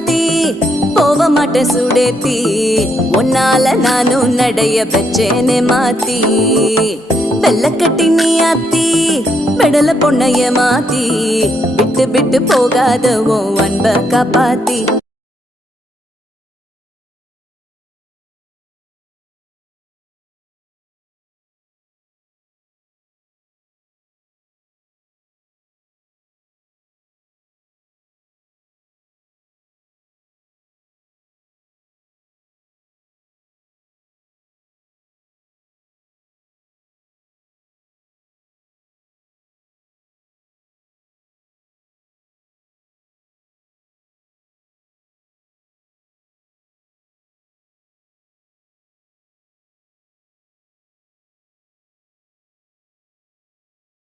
ராசாத்தி போக மாட்டேன் சுடேத்தி உன்னால நானும் நடைய பெச்சேனே மாத்தி வெள்ளக்கட்டி நீ ஆத்தி பெடல பொண்ணைய மாத்தி விட்டு விட்டு போகாத உன் அன்ப காப்பாத்தி